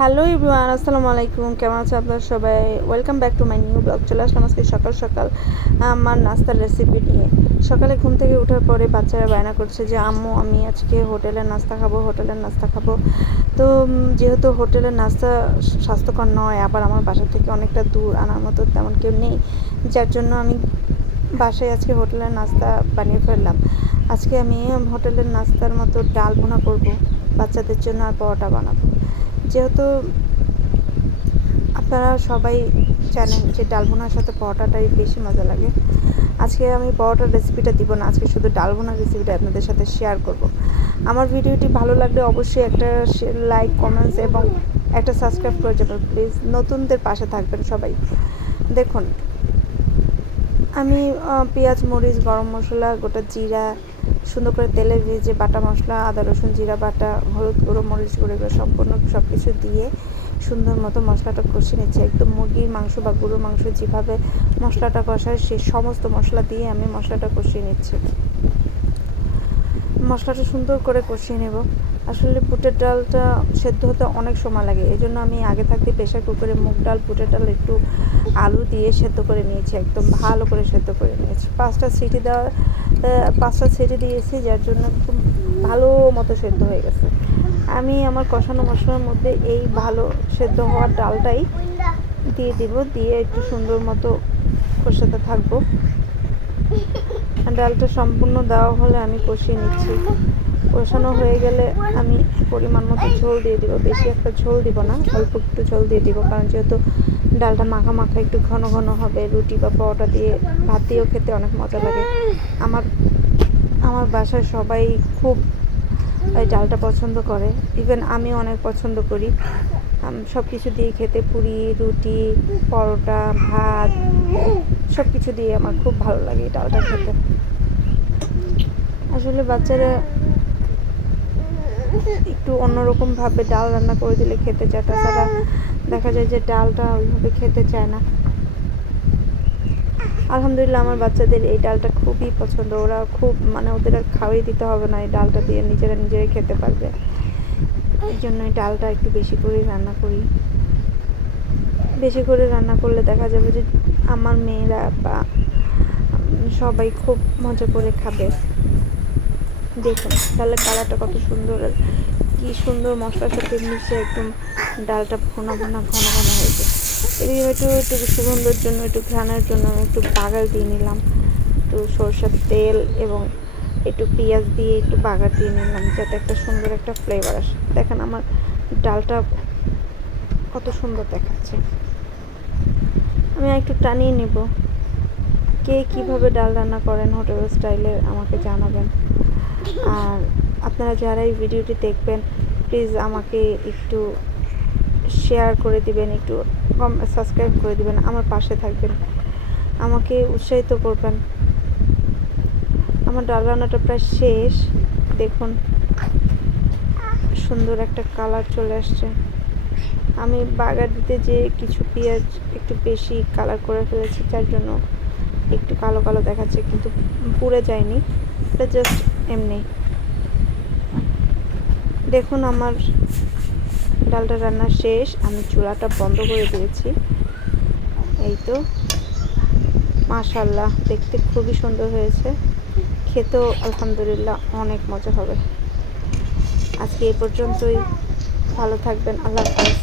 Hello everyone, আসসালামু আলাইকুম। কেমন আছে আপনারা সবাই? Welcome back to my new blog. চলে আসলাম আজকে সকাল সকাল আমার নাস্তার রেসিপি নিয়ে। সকালে ঘুম থেকে ওঠার পরে বাচ্চারা বায়না করছে যে আম্মু আমি আজকে হোটেলের নাস্তা খাবো। তো যেহেতু হোটেলের নাস্তা স্বাস্থ্যকর নয়, আবার আমার বাসা থেকে অনেকটা দূর, আনার মতো তেমন কেউ নেই, যার জন্য আমি বাসায় আজকে হোটেলের নাস্তা বানিয়ে ফেললাম। আজকে আমি হোটেলের নাস্তার মতো ডাল ভুনা করবো বাচ্চাদের জন্য, আর পরোটা বানাবো। যেহেতু আপনারা সবাই জানেন যে ডাল ভুনার সাথে পরোটাটাই বেশি মজা লাগে, আজকে আমি পরোটার রেসিপিটা দিব না, আজকে শুধু ডাল ভুনার রেসিপিটা আপনাদের সাথে শেয়ার করব। আমার ভিডিওটি ভালো লাগলে অবশ্যই একটা লাইক, কমেন্টস এবং একটা সাবস্ক্রাইব করে যাবেন প্লিজ। নতুনদের পাশে থাকবেন সবাই। দেখুন, আমি পেঁয়াজ, মরিচ, গরম মশলা, গোটা জিরা সুন্দর করে তেলে ভেজে, বাটা মশলা, আদা রসুন জিরা বাটা, হলুদ গুঁড়ো, মরিচ গুঁড়ো, সম্পূর্ণ সব কিছু দিয়ে সুন্দর মতো মশলাটা কষিয়ে নিচ্ছি। একদম মুরগির মাংস বা গরুর মাংস যেভাবে মশলাটা কষায়, সেই সমস্ত মশলা দিয়ে আমি মশলাটা কষিয়ে নিচ্ছি। মশলাটা সুন্দর করে কষিয়ে নেব। আসলে বুটের ডালটা সেদ্ধ হতে অনেক সময় লাগে, এই জন্য আমি আগে থাকতে প্রেশার কুকারে মুগ ডাল, বুটের ডাল, একটু আলু দিয়ে সেদ্ধ করে নিয়েছি, একদম ভালো করে সেদ্ধ করে নিয়েছি। 5টা সিটি দিয়েছি, যার জন্য একদম ভালো মতো সেদ্ধ হয়ে গেছে। আমি আমার কষানো মশলার মধ্যে এই ভালো সেদ্ধ হওয়ার ডালটাই দিয়ে দিব, দিয়ে একটু সুন্দর মতো কষাতে থাকবো। ডালটা সম্পূর্ণ দেওয়া হলে আমি কষিয়ে নিচ্ছি। কষানো হয়ে গেলে আমি পরিমাণ মতো ঝোল দিয়ে দিব। বেশি একটা ঝোল দিব না, অল্প একটু ঝোল দিয়ে দিব, কারণ যেহেতু ডালটা মাখা মাখা একটু ঘন ঘন হবে, রুটি বা পরোটা দিয়ে, ভাত দিয়েও খেতে অনেক মজা লাগে। আমার বাসায় সবাই খুব এই ডালটা পছন্দ করে, ইভেন আমি অনেক পছন্দ করি। সব কিছু দিয়ে খেতে, পুরি, রুটি, পরোটা, ভাত, সব কিছু দিয়ে আমার খুব ভালো লাগে এই ডালটা খেতে। আসলে বাচ্চারা একটু অন্যরকমভাবে ডাল রান্না করে দিলে খেতে চায়, তাছাড়া দেখা যায় যে ডালটা ওইভাবে খেতে চায় না। আলহামদুলিল্লাহ, আমার বাচ্চাদের এই ডালটা খুবই পছন্দ। ওরা খুব, ওদের আর খাওয়াই দিতে হবে না, এই ডালটা দিয়ে নিজেরাই খেতে পারবে। এই জন্য এই ডালটা একটু বেশি করে রান্না করি। বেশি করে রান্না করলে দেখা যাবে যে আমার মেয়েরা বা সবাই খুব মজা করে খাবে। দেখুন ডালের কালারটা কত সুন্দর, আর কি সুন্দর মশলার সাথে মিশে একদম ডালটা ঘন ঘন হয়েছে। এদিকে একটু সুগন্ধের জন্য, একটু ঘ্রাণের জন্য আমি একটু বাগার দিয়ে নিলাম, একটু সরষের তেল এবং একটু পেঁয়াজ দিয়ে একটু বাগার দিয়ে নিলাম, যাতে একটা সুন্দর একটা ফ্লেভার আসে। দেখেন আমার ডালটা কত সুন্দর দেখাচ্ছে। আমি একটু টানিয়ে নেব। কে কীভাবে ডাল রান্না করেন হোটেল স্টাইলে আমাকে জানাবেন। আর আপনারা যারা এই ভিডিওটি দেখবেন, প্লিজ আমাকে একটু শেয়ার করে দিবেন, একটু সাবস্ক্রাইব করে দিবেন, আমার পাশে থাকবেন, আমাকে উৎসাহিত করবেন। আমার ডাল রান্নাটা প্রায় শেষ। দেখুন সুন্দর একটা কালার চলে আসছে। আমি বাগার দিতে যে কিছু পেঁয়াজ একটু বেশি কালার করে ফেলেছি, যার জন্য একটু কালো কালো দেখাচ্ছে, কিন্তু পুড়ে যায়নি, এটা জাস্ট এমনি। দেখুন আমার ডালটা রান্না শেষ, আমি চুলাটা বন্ধ করে দিয়েছি। এই তো মাশাআল্লাহ, দেখতে খুবই সুন্দর হয়েছে, খেতেও আলহামদুলিল্লাহ অনেক মজা হবে। আজকে এই পর্যন্তই, ভালো থাকবেন, আল্লাহ হাফেজ।